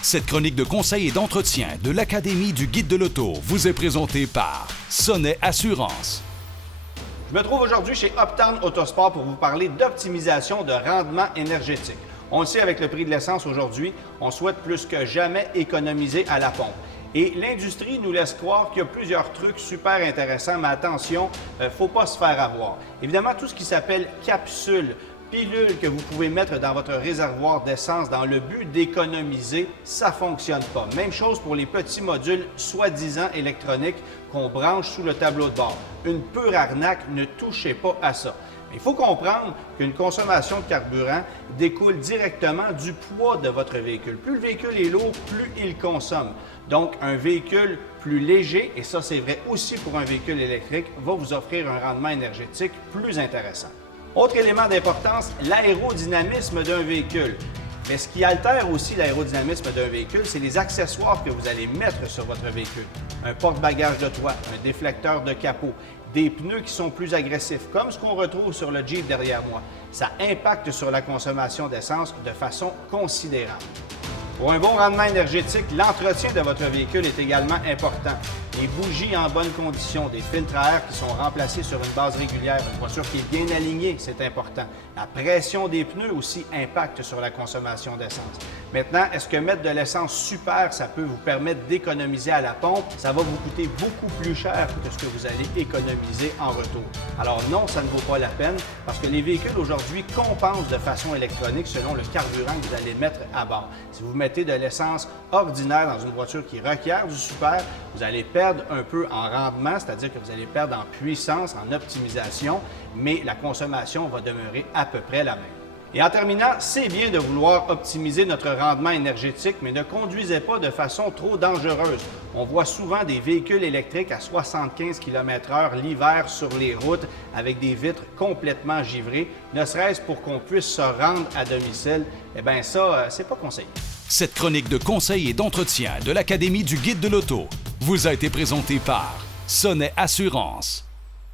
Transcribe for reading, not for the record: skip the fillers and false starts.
Cette chronique de conseil et d'entretien de l'Académie du Guide de l'Auto vous est présentée par Sonnet Assurance. Je me trouve aujourd'hui chez Optane Autosport pour vous parler d'optimisation de rendement énergétique. On le sait, avec le prix de l'essence aujourd'hui, on souhaite plus que jamais économiser à la pompe. Et l'industrie nous laisse croire qu'il y a plusieurs trucs super intéressants, mais attention, il ne faut pas se faire avoir. Évidemment, tout ce qui s'appelle capsule, pilule que vous pouvez mettre dans votre réservoir d'essence dans le but d'économiser, ça ne fonctionne pas. Même chose pour les petits modules soi-disant électroniques qu'on branche sous le tableau de bord. Une pure arnaque, ne touchez pas à ça. Il faut comprendre qu'une consommation de carburant découle directement du poids de votre véhicule. Plus le véhicule est lourd, plus il consomme. Donc, un véhicule plus léger, et ça c'est vrai aussi pour un véhicule électrique, va vous offrir un rendement énergétique plus intéressant. Autre élément d'importance, l'aérodynamisme d'un véhicule. Mais ce qui altère aussi l'aérodynamisme d'un véhicule, c'est les accessoires que vous allez mettre sur votre véhicule. Un porte-bagages de toit, un déflecteur de capot, des pneus qui sont plus agressifs, comme ce qu'on retrouve sur le Jeep derrière moi. Ça impacte sur la consommation d'essence de façon considérable. Pour un bon rendement énergétique, l'entretien de votre véhicule est également important. Les bougies en bonne condition, des filtres à air qui sont remplacés sur une base régulière, une voiture qui est bien alignée, c'est important. La pression des pneus aussi impacte sur la consommation d'essence. Maintenant, est-ce que mettre de l'essence super, ça peut vous permettre d'économiser à la pompe? Ça va vous coûter beaucoup plus cher que ce que vous allez économiser en retour. Alors non, ça ne vaut pas la peine parce que les véhicules aujourd'hui compensent de façon électronique selon le carburant que vous allez mettre à bord. Si vous mettez de l'essence ordinaire dans une voiture qui requiert du super, vous allez perdre un peu en rendement, c'est-à-dire que vous allez perdre en puissance, en optimisation, mais la consommation va demeurer à peu près la même. Et en terminant, c'est bien de vouloir optimiser notre rendement énergétique, mais ne conduisez pas de façon trop dangereuse. On voit souvent des véhicules électriques à 75 km/h l'hiver sur les routes avec des vitres complètement givrées, ne serait-ce pour qu'on puisse se rendre à domicile. Eh bien ça, c'est pas conseillé. Cette chronique de conseil et d'entretien de l'Académie du Guide de l'Auto vous a été présentée par Sonnet Assurance.